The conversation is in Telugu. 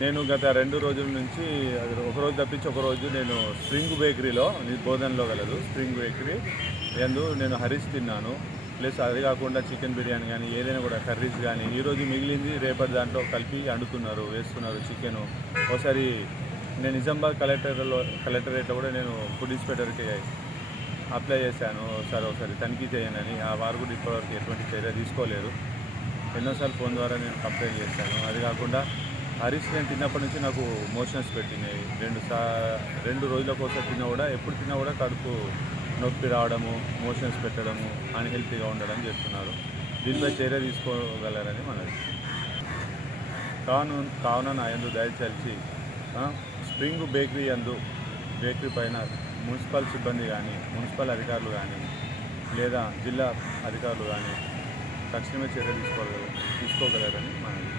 నేను గత 2 రోజుల నుంచి ఒకరోజు తప్పించి ఒకరోజు నేను స్ప్రింగ్ బేకరీలో బోధనలో గలదు స్ప్రింగ్ బేకరీ నేను హరీస్ తిన్నాను. ప్లస్ అది కాకుండా చికెన్ బిర్యానీ కానీ ఏదైనా కూడా కర్రీస్ కానీ ఈరోజు మిగిలింది రేపటి దాంట్లో కలిపి వండుతున్నారు, వేస్తున్నారు చికెను. ఒకసారి నేను నిజామాబాద్ కలెక్టరేట్లో కూడా నేను ఫుడ్ ఇన్స్పెక్టర్కి అప్లై చేశాను, ఒకసారి తనిఖీ చేయండి. ఆ వారు కూడా ఇప్పటివరకు ఎటువంటి చర్య తీసుకోలేరు. ఎన్నోసార్లు ఫోన్ ద్వారా నేను కంప్లైంట్ చేశాను. అది కాకుండా హరీస్ నేను తిన్నప్పటి నుంచి నాకు మోషన్స్ పెట్టినాయి. 2 రోజులకు ఒకసారి తిన్నా కూడా ఎప్పుడు తిన్నా కూడా కడుపు నొప్పి రావడము, మోషన్స్ పెట్టడము, అన్హెల్తీగా ఉండడం చేస్తున్నారు. దీనిపై చర్య తీసుకోగలరని మనది. కావున నా యందు దయచేసి స్ప్రింగ్ బేకరీ పైన మున్సిపల్ సిబ్బంది కానీ, మున్సిపల్ అధికారులు కానీ లేదా జిల్లా అధికారులు కానీ తక్షణమే చర్య తీసుకోగలరని మనది.